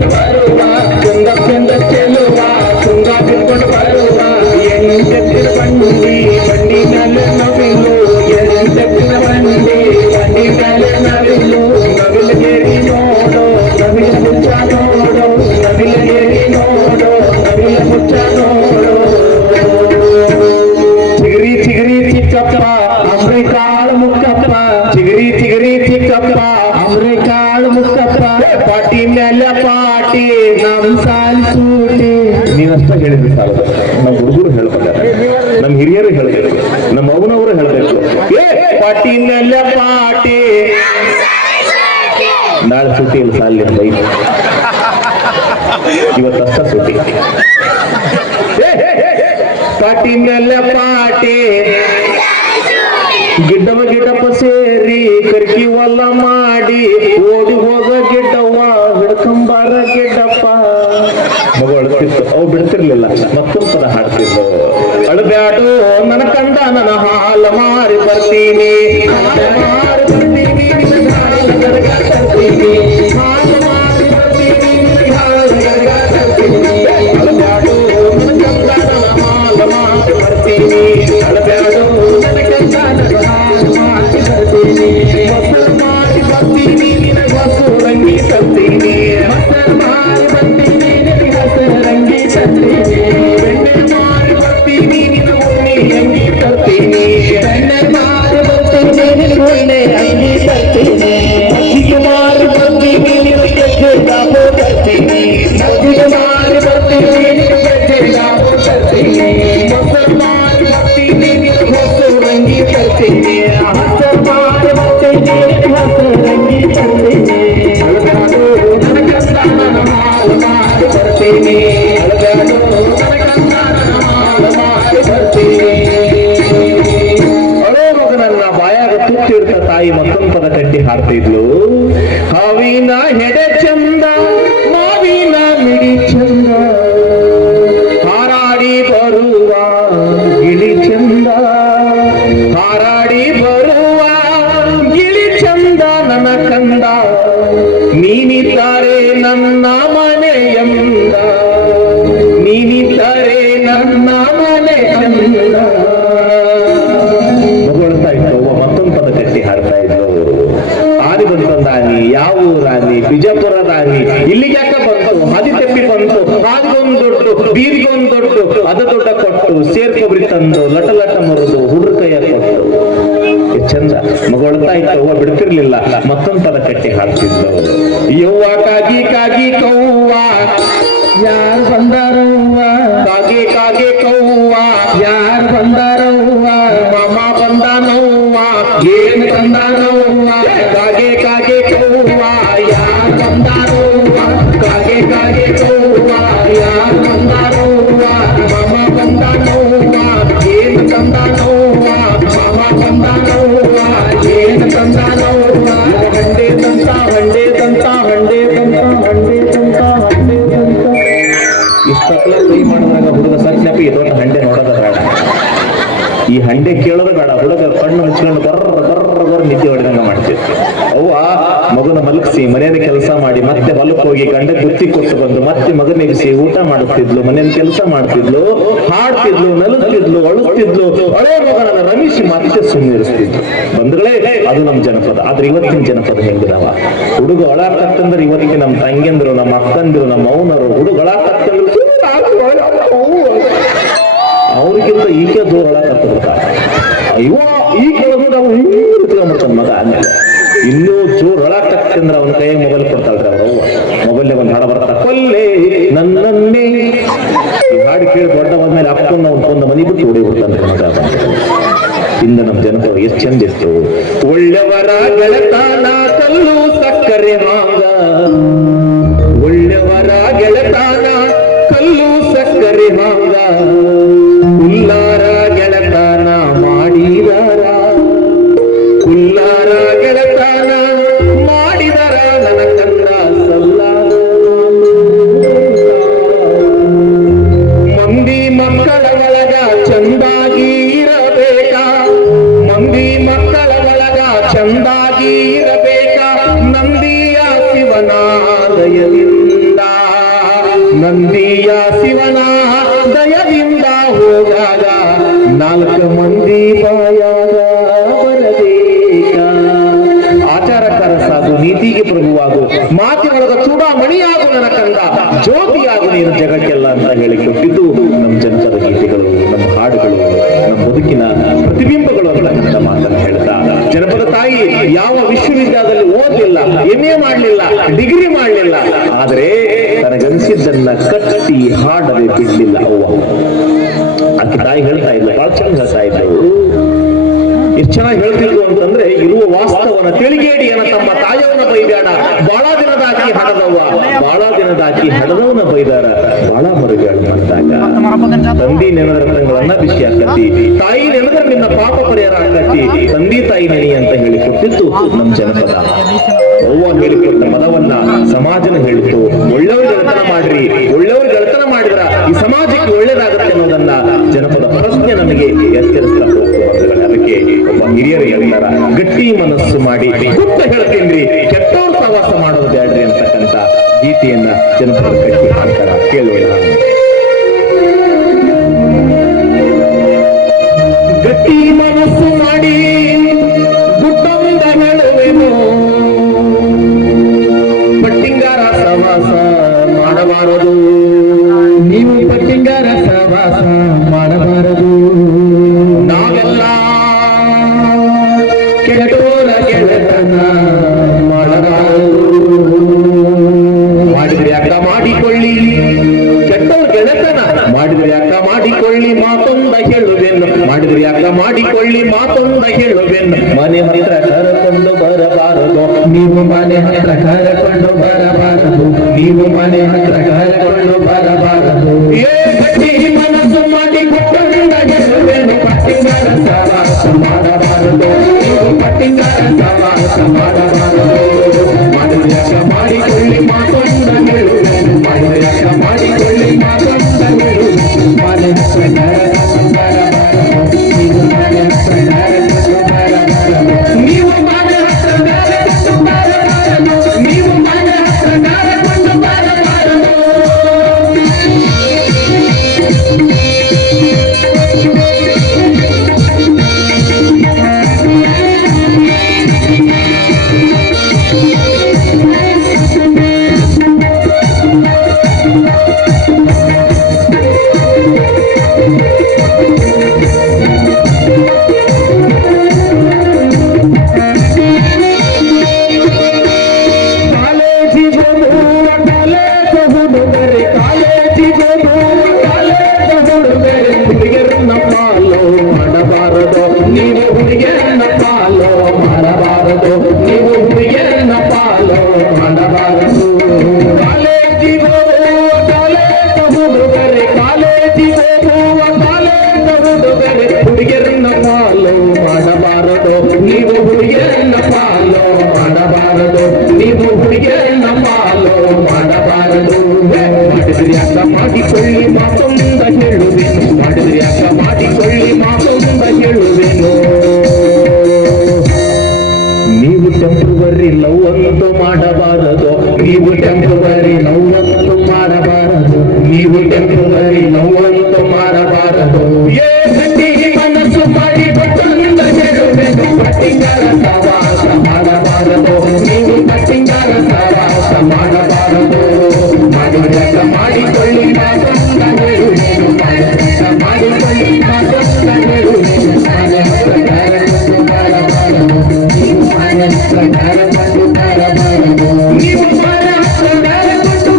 ಬಿಟ್ಕೊಂಡು ಬರುವ ಚಂದ ಚಂದ ಚೆಲುವ ತುಂಗ ಬಿಟ್ಕೊಂಡು ಬರುವ ಎಂಟೆತ್ತಿನ ಬಂಡಿ ಬಂಡಿ ಮೇಲೆ ನವಿಲು ಎಂಟೆತ್ತಿನ ಬಂಡಿ ಬಂಡಿ ಮೇಲೆ ನವಿಲು ನವಿಲುಗೇರಿ ನೋಡು ನವಿಲು ಮುಚ್ಚ ನೋಡು ನವಿಲುಗೇರಿ ನೋಡು ನವಿಲು ಮುಚ್ಚ ನೋಡು ಚಿಗರಿ ಚಿಗರಿ ಚಿಕ್ಕಪ್ಪ ಅಮ್ರಿಕಾಳು ಮುಕ್ಕಪ್ಪ ಚಿಗರಿ ಚಿಗರಿ ಚಿಕ್ಕಪ್ಪ ಅಮ್ರಿಕಾಳು ಮುಕ್ಕಪ್ಪ ಪಾಟಿ ಮೇಲೆ ಪಾಟಿ ನಮ್ ಸಾಲ್ ಸೂಟಿ ನೀನಷ್ಟ ಹೇಳಿದ್ರಿ ಸಾಲ ನಮ್ಮ ಹುಡುಗರು ಹೇಳ್ಬೇಕಾರೆ ನಮ್ಮ ಹಿರಿಯರು ಹೇಳಿದ್ರು ನಮ್ಮ ಅವನವರು ಹೇಳ್ಬೇಕು ಪಾಟಿ ಮೇಲೆ ಪಾಟಿ ನಾಳೆ ಸೂಟಿ ಇಲ್ಲ ಸಾಲಿನ ಬೈ ಇವತ್ತಷ್ಟ ಸೂಟಿ ಪಾಟಿ ಮೇಲೆ ಪಾಟಿ ಗಿಡ್ಡಪ್ಪ ಸೇರಿ ಕರ್ಕಿ ಹೊಲ ಮಾಡಿ ಓಡಿ ಹೋಗ ಗಿಡ್ಡವ್ವ ಹಿಡ್ಕೊಂಬಾರ ಗಿಡ್ಡಪ್ಪ ಮಗು ಅಳುತ್ತಿತ್ತು ಅವು ಬಿಡ್ತಿರ್ಲಿಲ್ಲ ಮತ್ತೊಂದು ಪದ ಹಾಡ್ತಿದ್ದು ಅಳಬ್ಯಾಡು ನನ್ನ ಕಂದ ನನ್ನ ಹಾಲ ಮಾರಿ ಬರ್ತೀನಿ ಮಾರಿ ಬರ್ತೀನಿ ಹಾಲು ಮಾರಿ ಬರ್ತೀನಿ ಅಳಬ್ಯಾಡು ನನ್ನ ಕಂದ ನನ್ನ ಹಾಲ ಮಾರಿ ಬರ್ತೀನಿ ಅಳಬ್ಯಾಡು ನನ್ನ ಕಂದ ನನ್ನ ಹಾಲು ಮಾರಿ ಬರ್ತೀನಿ ಮೊಸರು ಮಾರಿ ಬರ್ತೀನಿ ನಿನಗೆ ಹೊಸು ರಂಗಿ ತರ್ತೀನಿ ಮೊಸರು ಮಾರಿ ಬರ್ತೀನಿ ನಿನಗೆ ಹೊಸ ರಂಗಿ ತರ್ತೀನಿ ಬೆಣ್ಣೆ ಮಾರಿ ಬರ್ತೀನಿ ನಿನ್ನ ಉಣ್ಣೆ ಅಂಗಿ ತರ್ತೀನಿ ಬೆಣ್ಣೆ ಮಾರಿ ಬರ್ತೀನಿ ನಿನಗೆ ಉಣ್ಣೆ ಅಂಗಿ ತರ್ತೀನಿ ಮಜ್ಜಿಗೆ ಮಾರಿ ಬರ್ತೀನಿ ನಿನಗೆ ಗೆಜ್ಜೆ ಗಾಬು ತರ್ತೀನಿ ಮಜ್ಜಿಗೆ ಮಾರಿ ಬರ್ತೀನಿ ನಿನಗೆ ಗೆಜ್ಜೆ ಗಾಬು ತರ್ತೀನಿ ಮೊಸರು ಮಾರಿ ಬರ್ತೀನಿ ನಿನಗೆ ಹೊಸ ರಂಗಿ ತರ್ತೀನಿ ಹಸರು ಮಾರಿ ಬರ್ತೀನಿ ನಿನಗೆ ಹೊಸ ರಂಗಿ ತರ್ತೀನಿ ಅಳಗಾಡು ನನ್ನ ಕಂದ ನನ್ನ ಹಾಲು ಮಾರಿ ಬರ್ತೀನಿ ಅಳಗಾಡು ನನ್ನ ಕಂದ ನನ್ನ ಹಾಲು ಮಾರಿ ಬರ್ತೀನಿ ಅಳೋ ಮಗನನ್ನ ಬಾಯಾಗ ತುತ್ತಿಡ್ತ ತಾಯಿ ಮತ್ತೊಂದು ಪದ ಕಟ್ಟಿ ಹಾಡ್ತಾ ಇದ್ಲು ಹಾವಿನ ಹೆಡೆ ಚಂದ ಮಾವಿನ ಮಿಡಿ ಚಂದ ಹಾರಾಡಿ ಬರುವ ಗಿಳಿ ಚಂದ ಹಾರಾಡಿ ಬರುವ ಗಿಳಿ ಚಂದ ನನ್ನ ಕಂದ ನೀನಿದ್ದಾರೆ ನನ್ನ ಮನೆಯಂದ ನೀನಿದ್ದಾರೆ ನನ್ನ ಮನೆ ಚಂದ ಹೊಗಳ್ತಾ ಇತ್ತು ಮತ್ತೊಂದು ಪದ ಕಟ್ಟಿ ಹಾಡ್ತಾ ಇದ್ದು ಆದಿ ಬಂತಂದಾನಿ ಯಾವ ಊರಾನಿ ಬಿಜಾಪುರ ರಾಣಿ ಇಲ್ಲಿಗೆ ಯಾಕೆ ಬಂತು ಹಾದಿ ತೆಪ್ಪಿ ಬಂತು ಹಾದಿಗೊಂದು ದೊಡ್ಡ ಬೀದಿಗೊಂದು ದೊಡ್ಡ ಅದ ದೊಡ್ಡ ಕೊಟ್ಟು ಸೇರ್ಕೊಬ್ರಿ ತಂದು ಲಟ ಲಟ ಮುರಿದು ಹುಡುಗ ಕೈಯ ಕೊಟ್ಟು ಚಂದ ಮಗೊಳ್ತಾ ಇತ್ತು ಅವ್ವ ಬಿಡ್ತಿರ್ಲಿಲ್ಲ ಮತ್ತೊಂದು ಪದ ಕಟ್ಟಿ ಹಾಡ್ತಿದ್ದು ಯವ್ವ ಕಾಗಿ ಕಾಗಿ ಕೌವ್ವ ಯಾರು ಬಂದಾರವ್ವ ಕಾಗೆ ಕಾಗೆ ಕೌವ್ವ ಯಾರು ಬಂದಾರವ್ವ ಮಾಮ ಬಂದಾನವ್ವ ಏನ್ ತಂದಾನವ್ವ ಕಾಗೆ ಕಾಗೆ ಕೌವ್ವ ಯಾರು ಬಂದಾರವ್ವ ಕಾಗೆ ಕಾಗೆ ಕೌವ್ವ ಯಾರು ಬಂದಾರವ್ವ ಮಾಮ ಬಂದಾನವ್ವ ಏನ್ ತಂದಾನವ್ವ ಮಾಮ ಬಂದಾನವ್ವ ಏನ್ ತಂದಾನವ್ವ ಹಂಡೆ ತಂತ ಹಂಡೆ ತಂತ ಹಂಡೆ ತಂತ ಹಂಡೆ ತಂತ ಹಂಡೆ ತಂತ ಇಷ್ಟಕ್ಲ ಕೈ ಮಾಡಿದಾಗ ಹುಡುಗ ಸಜ್ಞಪಿ ಇದೊಂದು ಹಂಡೆ ನೋಡೋದ ಬೇಡ ಈ ಹಂಡೆ ಕೇಳೋದು ಬೇಡ ಹುಡುಗ ಕಣ್ಣು ಹಚ್ಕೊಂಡು ಬರ್ರ ನಿದ್ದೆ ಹೊಡೆದಂಗ ಮಾಡ್ತಿತ್ತು ಅವ್ವ ಮಗನ ಮಲಗಿಸಿ ಮನೆಯ ಕೆಲಸ ಮಾಡಿ ಮತ್ತೆ ಹೊಲಕ್ಕೆ ಹೋಗಿ ಗಂಡ ಬುತ್ತಿ ಕೊಟ್ಟು ಬಂದು ಮತ್ತೆ ಮಗನಿಗಿಸಿ ಊಟ ಮಾಡುತ್ತಿದ್ಲು ಮನೆಯ ಕೆಲಸ ಮಾಡ್ತಿದ್ಲು ಹಾಡ್ತಿದ್ಲು ನಲುತ್ತಿದ್ಲು ಅಳುತ್ತಿದ್ಲು ಹಳೆ ಮಗನನ್ನ ರಮಿಸಿ ಮತ್ತೆ ಸುಮ್ಮನಿರಿಸ್ತಿದ್ಲು ಬಂಧುಗಳೇ ಅದು ನಮ್ಮ ಜನಪದ ಆದ್ರೆ ಇವತ್ತಿನ ಜನಪದ ಹೆಂಗಿದಾವ ಹುಡುಗ ಒಳಾಕತ್ತಂದ್ರೆ ಇವತ್ತಿಗೆ ನಮ್ಮ ತಂಗಿಯಂದ್ರು ನಮ್ಮ ಅಕ್ಕಂದಿರು ನಮ್ಮ ಮೌನರು ಹುಡುಗ ಒಳಾಕತ್ತಂದ್ರು ಅವ್ರಿಗಿಂತ ಈಕೆ ಜೋರ್ ಒಳಾಕತ್ತಿರ್ತಾರೆ ಅಯ್ಯೋ ಈ ಕೆಳಗೆ ನಾವು ಹಿಂಗೆ ಮಗ ಆಮೇಲೆ ಇನ್ನೂ ಜೋರ್ ಒಳಾಕತ್ತಂದ್ರೆ ಅವನ ಕೈ ಮೊಬೈಲ್ ಕೊಡ್ತಾಳ್ರಿ ಅವ್ರು ಮೊಬೈಲ್ ಒಂದು ಹಾಡ ಬರ್ತಾ ಕೊಲ್ಲೆ ನನ್ನನ್ನೇ ಈ ಹಾಡು ಕೇಳಿ ದೊಡ್ಡ ಬಂದ್ಮೇಲೆ ಅಪ್ಪನ ಒಂದು ಮನೆ ಬಿಟ್ಟು ಓಡಿ ಬಿಡ್ತಾನ್ರಿ ಮಗ ಇಂದ ನಮ್ಮ ಜನಪದ ಎಷ್ಟು ಚಂದ ಇತ್ತು ಒಳ್ಳೆಯವರ ಗೆಳತಾನ ಕಲ್ಲು ಸಕ್ಕರೆ ಹಾಂಗ ಒಳ್ಳೆಯವರ ಗೆಳತಾನ ಕಲ್ಲು ಸಕ್ಕರೆ ಹಾಂಗ ಹುಲ್ಲಾರ ಗೆಳತಾನ ಮಾಡಿದಾರ ಹುಲ್ಲಾರ ಗೆಳತಾನ ಮಾಡಿದಾರ ನನ್ನ ಕಂದ ಸಲ್ಲಾರ ನಂದಿಯ ಶಿವನ ದಯದಿಂದ ಹೋಗಾಗ 4 ಮಂದಿ ಬಾಯಾಗ ಬರಬೇಕ. ಆಚಾರಕಾರ ಸಾಗು, ನೀತಿಗೆ ಪ್ರಭುವಾಗು, ಮಾತಿನೊಳಗ ಚೂಡಾಮಣಿಯಾಗು ನನ್ನ ಕಂದ, ಜ್ಯೋತಿಯಾಗು ನೀನು ಜಗಕ್ಕೆಲ್ಲ ಅಂತ ಹೇಳಿಕೊಟ್ಟಿದ್ದು ನಮ್ಮ ಜನಪದ ಗೀತೆಗಳು, ನಮ್ಮ ಹಾಡುಗಳು, ನಮ್ಮ ಬದುಕಿನ ಪ್ರತಿಬಿಂಬಗಳು ಅನ್ನತಕ್ಕಂಥ ಮಾತನ್ನು ಹೇಳ್ತಾ, ಜನಪದ ತಾಯಿ ಯಾವ ವಿಶ್ವವಿದ್ಯಾಲಯದಲ್ಲಿ ಓದಲಿಲ್ಲ, MA ಮಾಡಲಿಲ್ಲ, ಡಿಗ್ರಿ ಮಾಡಲಿಲ್ಲ, ಆದರೆ ತನಗನಿಸಿದ್ದನ್ನ ಕಟ್ಟಿ ಹಾಡದೆ ಬಿಡ್ಲಿಲ್ಲ ಅವ್ವ. ಆಕೆ ತಾಯಿ ಹೇಳ್ತಾ ಇದ್ಲು, ಬಹಳ ಚೆನ್ನಾಗಿ ಹೇಳ್ತಾ ಇದ್ದಳು. ಎಷ್ಟು ಚೆನ್ನಾಗಿ ಹೇಳ್ತಿದ್ರು ಅಂತಂದ್ರೆ, ಇರುವ ವಾಸ್ತವನ ತಿಳಿಗೇಡಿಯನ ತಮ್ಮ ತಾಯವನ ಬೈದಾಡ, ಬಹಳ ದಿನದಾಕಿ ಹಡದವ್ವ, ಬಹಳ ದಿನದಾಕಿ ಹಡದವನ ಬೈದಾರ, ಬಹಳ ಮರುಗಾಡು ಮಾಡಿದಾಗ ತಂದಿ ನೆನದರ ತಂಗಳನ್ನ ಬಿಸಿ ಆಕತಿ, ತಾಯಿ ನೆನದ್ರ ನಿನ್ನ ಪಾಪ ಪರಿಹಾರ ಆಕತಿ, ತಂದಿ ತಾಯಿ ನೆನಿ ಅಂತ ಹೇಳಿಕೊಟ್ಟಿತ್ತು ನಮ್ಮ ಜನಪದ. ಅವ್ವ ಹೇಳಿಕೊಟ್ಟ ಮದವನ್ನ ಸಮಾಜನ ಹೇಳಿತು. ಒಳ್ಳೆಯವ್ರ ಗೆಳತನ ಮಾಡ್ರಿ, ಒಳ್ಳೆಯವ್ರ ಗೆಳತನ ಮಾಡಿದ್ರ ಈ ಸಮಾಜಕ್ಕೆ ಒಳ್ಳೇದಾಗುತ್ತೆ ಅನ್ನೋದನ್ನ ಜನಪದ ಪ್ರಶ್ನೆ ನಮಗೆ ಎಚ್ಚರಿಸ್ತಾ ಹೋಗ್ತು. ಅದಕ್ಕೆ ಒಬ್ಬ ಹಿರಿಯರು ಹೇಳ್ತಾರ, ಗಟ್ಟಿ ಮನಸ್ಸು ಮಾಡಿ ಗುಟ್ಟ ಹೇಳ್ತೀನ್ರಿ, ಕೆಟ್ಟವ್ರ ಪ್ರವಾಸ ಮಾಡೋದು ಬ್ಯಾಡ್ರಿ ಅಂತಕ್ಕಂಥ ಗೀತೆಯನ್ನ ಜನಪದ ಕಟ್ಟಿ ಹಾಡ್ತಾರ. ಕೇಳೋಣ. ಗಟ್ಟಿ ಮನಸ್ಸು ಮಾಡಿ ಗುಟ್ಟವಿಂದ ಹೇಳುವೆನು, ಪಟ್ಟಿಂಗಾರ ಸವಾಸ ಮಾಡಬಾರದು, ನೀವು ಪಟ್ಟಿಂಗಾರ ಸವಾಸ ಮಾಡಬಾರದು, ನಾವೆಲ್ಲ ಕೆಟ್ಟೋರ ಗೆಳೆತನ ಮಾಡಬಾರದು. ಮಾಡಿದ್ರೆ ಅಕ್ಕ ಮಾಡಿಕೊಳ್ಳಿ, ಕೆಟ್ಟೋರ ಗೆಳೆತನ ಮಾಡಿದ್ರೆ ಅಕ್ಕ ಮಾಡಿಕೊಳ್ಳಿ, ಮಾತೊಂದ ಹೇಳುವೆನು, ಮಾಡಿದ್ರೆ ಅಕ್ಕ ಮಾಡಿಕೊಳ್ಳಿ, ಮಾತೊಂದ ಹೇಳುವೆನು, ಮನೆ ಹತ್ರ ಕರಕೊಂಡು ಬರಬಾರದು, ನೀವು ಮನೆ ಹತ್ರ ಕರಕೊಂಡು ಬರಬಾರದು, ನೀವು ಮನೆ ಹತ್ರ ಕರಕೊಂಡು ಬರಬಾರದು. ಗಟ್ಟಿ ಮನಸ್ಸು ಮಾಡಿ ಗುಟ್ಟವಿಂದ ಗೆಲ್ಲುವೆನು, ಪಟ್ಟಿಂಗಾರ ಸವಾಸ ಮಾಡಬಾರದು, ನೀವು ಪಟ್ಟಿಂಗಾರ ಸವಾಸ ಮಾಡಬಾರದು, ಮಾಡಿದ್ರೆ ಅಕ್ಕ ಮಾಡಿಕೊಳ್ಳಿ, ಮಾತೊಂದ ಹೇಳುವೆನು, ಮಾಡಿದ್ರೆ ಅಕ್ಕ ಮಾಡಿಕೊಳ್ಳಿ, ಮಾತೊಂದ ಹೇಳುವೆನು, ಮನೆ ಹತ್ರ ಕರಕೊಂಡು ಬರಬಾರದು, ನೀವು ಮನೆ ಹತ್ರ ಕರಕೊಂಡು ಬರಬಾರದು, ನೀವು ಮನೆ ಹತ್ರ ಕರಕೊಂಡು ಬರಬಾರದು, ನೀವು ಮನೆ ಹತ್ರ ಕರಕೊಂಡು ಬರಬಾರದು. ನೀವು ಹುಡುಗಿಯರನ್ನ ಪಾಲೋ ಮಾಡಬಾರದು, ನೀವು ಹುಡುಗಿಯರನ್ನ ಪಾಲೋ ಮಾಡಬಾರದು. ಕಾಲೇಜಿಗೆ ಹೋಗುವ ಕಾಲೇಜ ಹುಡುಗರೆ, ಕಾಲೇಜಿಗೆ ಹೋಗುವ ಕಾಲೇಜ ಹುಡುಗರೆ, ಹುಡುಗಿಯರನ್ನ ಪಾಲೋ ಮಾಡಬಾರದು, ನೀವು ಹುಡುಗಿಯರನ್ನ ಪಾಲೋ ಮಾಡಬಾರದು, ನೀವು ಹುಡುಗಿಯರನ್ನ ಪಾಲೋ ಮಾಡಬಾರದು. ಮಾಡಿದ್ರಿ ಅಕ್ಕ ಮಾಡಿಕೊಳ್ಳಿ, ಮಾತೊಂದ ಹೇಳುವೆನು, ಮಾಡಿದ್ರಿ ಅಕ್ಕ ಮಾಡಿಕೊಳ್ಳಿ, ಮಾತೊಂದ ಹೇಳುವೆನು. ನೀವು ಟೆಂಪ್ರವರಿ ಲವ್ ಅಂತೂ ಮಾಡಬಾರದು, ನೀವು ಟೆಂಪ್ರವರಿ ಲವ್ ಅಂತೂ ಮಾಡಬಾರದು, ನೀವು ಟೆಂಪ್ರವರಿ ಲವ್ ಅಂತೂ ಮಾಡಬಾರದು. ಗಟ್ಟಿ ಮನಸ್ಸು ಮಾಡಿ ಗುಟ್ಟವಿಂದ ಹೇಳುವೆನು, ಪಟ್ಟಿಂಗಾರ ಸವಾಸ ಮಾಡಬಾರದು, ನೀವು ಪಟ್ಟಿಂಗಾರ ಸವಾಸ ಮಾಡಬಾರದು, ಮಾಡಿದ್ರೆ ಅಕ್ಕ ಮಾಡಿಕೊಳ್ಳಿ, ಮಾತೊಂದ ಹೇಳುವೆನು, ಮಾಡಿಕೊಳ್ಳಿ, ಮಾತೊಂದ ಹೇಳುವೆನು, ಮನೆ ಹತ್ರ ಕರಕೊಂಡು ಬರಬಾರದು, ನೀವು ಮನೆ ಹತ್ರ ಕರಕೊಂಡು ಬರಬಾರದು, ನೀವು ಮನೆ ಹತ್ರ ಕರಕೊಂಡು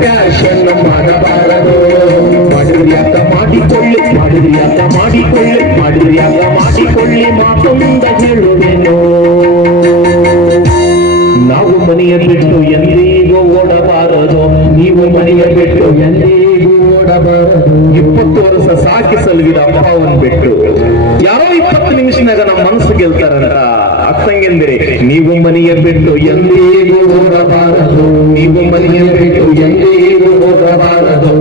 ಪ್ಯಾಶನ್ ಮಾಡಬಾರದು. ಮಾಡಿದ್ರಿ ಯಾಕ ಮಾಡಿಕೊಳ್ಳಿ, ಮಾಡಿದ್ರಿ ಯಾಕ ಮಾಡಿಕೊಳ್ಳಿ, ಮಾಡಿದ್ರಿ ಯಾಕ ಮಾಡಿಕೊಳ್ಳಿ, ಮಾತೊಂದ ಹೇಳುವೆನು. ನಾವು ಮನೆಯ ಬಿಟ್ಟು ಎಂದಿಗೂ ಓಡಬಾರದು, ನೀವು ಮನೆಯ ಬಿಟ್ಟು ಎಂದಿಗೂ ಓಡಬಾರದು. 20 ವರ್ಷ ಸಾಕಿ ಸಲುವಿದ ಅಪ್ಪವನ್ನು ಬಿಟ್ಟು ಯಾರೋ 20 ನಿಮಿಷನಾಗ ನಮ್ಮ ಮನಸ್ಸು ಗೆಲ್ತಾರಂತ ಅಕ್ಕಂಗೆಂದಿರಿ. ನೀವು ಮನೆಯ ಬಿಟ್ಟು ಎಂದಿಗೂ ಓಡಬಾರದು, ನೀವು ಮನೆಯ ಬಿಟ್ಟು ಎಂದಿಗೂ ಓಡಬಾರದು.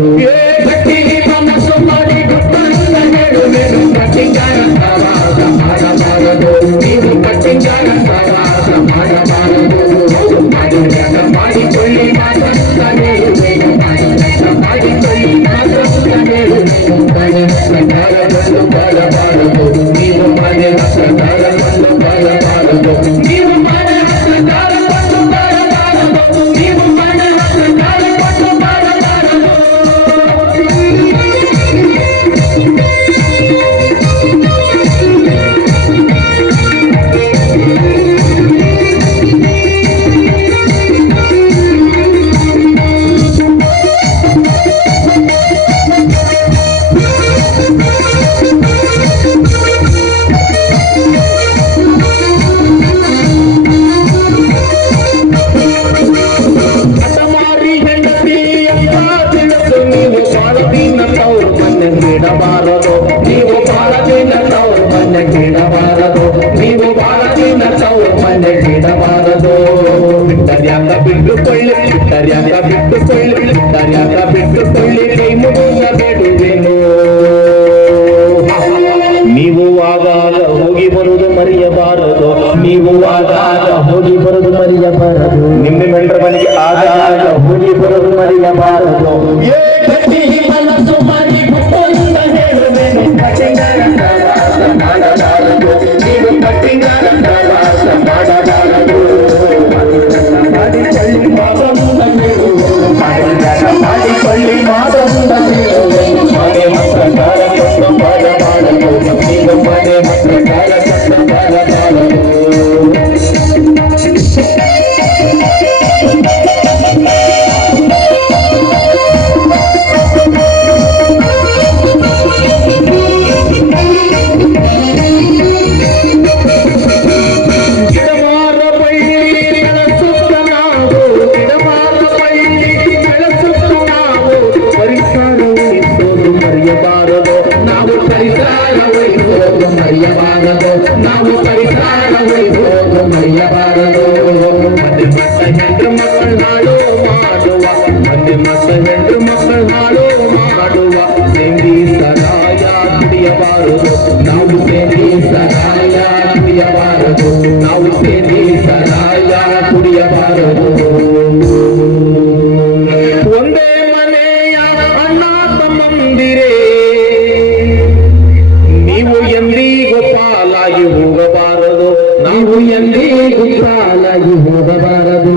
ಗಟ್ಟಿಗೆ ಮನಸ್ಸು ಮಾಡಿ ಗೊತ್ತಂತ ಹೇಳುವೆನು, ಕಟ್ಟಿಂಗಾರಂತ ವಾಸ ಮಾಡಬಾರದು, ನೀವು ಕಟ್ಟಿಂಗಾರಂತ ವಾಸ ಮಾಡಬಾರದು. ಮಾಡಿಕೊಳ್ಳಿ ಮಾತಂತ ಹೇಳುವೆನು, ಮಾಡಿಕೊಳ್ಳಿ ಮಾತಂತ ಹೇಳುವೆನು. ಮನೆ ಬಾಳಬಾರದು, ನೀವು ಮನೆ ಬಾಳಬಾರದು, ನೀವು ಮನೆ ಬಾಳಬಾರದು, ನೀವು ಮನೆ ಬಾಳಬಾರದು. ಬಿಡಬಾರದು, ನೀವು ಬಾಳ ದಿನ ತವರು ಮನೆ ಬಿಡಬಾರದು, ನೀವು ಬಾಳ ದಿನ ತವರು ಮನೆ ಬಿಡಬಾರದು. ಬಿಟ್ಟರ್ಯಾಕ ಬಿಟ್ಟುಕೊಳ್ಳಿ, ಬಿಟ್ಟರ್ಯಾಕ ಬಿಟ್ಟುಕೊಳ್ಳಿ, ಬಿಟ್ಟರ್ಯಾಕ ಬಿಟ್ಟುಕೊಳ್ಳಿ, ಕೈ ಮುಗಿದ ಬೇಡುವೆನು. ನೀವು ಆಗಾಗ ಹೋಗಿ ಬರುವುದು ಮರೆಯಬಾರದು, ನೀವು ಆಗಾಗ ಹೋಗಿ ಬರುವುದು ಮರೆಯಬಾರದು. ನಿಮ್ಮ ಮೆಂಡ್ರ ಮನೆಗೆ ಆಗಾಗ ಹೋಗಿ ಬರುವುದು ಮರೆಯಬಾರದು. ಮನಸ್ಸು ಮಾಡಿ ಗುಪ್ಪಂತ ಹೇಳುವೆನು, ಕಟ್ಟಿಂಗಾರಂತ ವಾಸ ಮಾಡಬಾರದು, ನೀವು ಕಟ್ಟಿಂಗಾರಂತ ವಾಸ ಮಾಡಬಾರದು. ಮಾಡಿಕೊಳ್ಳಿ ಮಾತಂತ ಹೇಳುವೆನು, ಮಾಡಿಕೊಳ್ಳಿ ಮಾತಂತ ಹೇಳುವೆನು. ಮನೆ ಪ್ರಕಾರ ಕೊಟ್ಟು ಮಾಡಬಾರದು, ನೀವು ಮನೆ ಪ್ರಕಾರ ಕೊಟ್ಟು ಮಾಡಬಾರದು. ನಾವು ಪರಿಸರ ವೈಭೋಗ ಮರೆಯಬಾರದು, ನಾವು ಪರಿಸರ ವೈಭೋಗ ಮರೆಯಬಾರದು. ಮನೆ ಮಕ್ಕ ಹೆಂಡ್ರು ಮಕ್ಕಳು ಹಾಳು ಮಾಡುವ, ಮನೆ ಮಕ್ಕ ಹೆಂಡ್ರು ಮಕ್ಕಳು ಹಾಳು ಮಾಡುವ. ಸೇಂದಿ ಸರಾಯ ಕುಡಿಯಬಾರದು, ನಾವು ಸೇಂದಿ ಸರಾಯ ಕುಡಿಯಬಾರದು, ನಾವು ಸೇಂದಿ ಸರಾಯ ಕುಡಿಯಬಾರದು. ಒಂದೇ ಮನೆಯ ಅಣ್ಣ ತಮ್ಮಂದಿರೇ, ನೀವು ಎಂದಿಗೂ ಪಾಲಾಗಿ ಹೋಗಬಾರದು, ನಾವು ಎಂದಿಗೂ ಪಾಲಾಗಿ ಹೋಗಬಾರದು.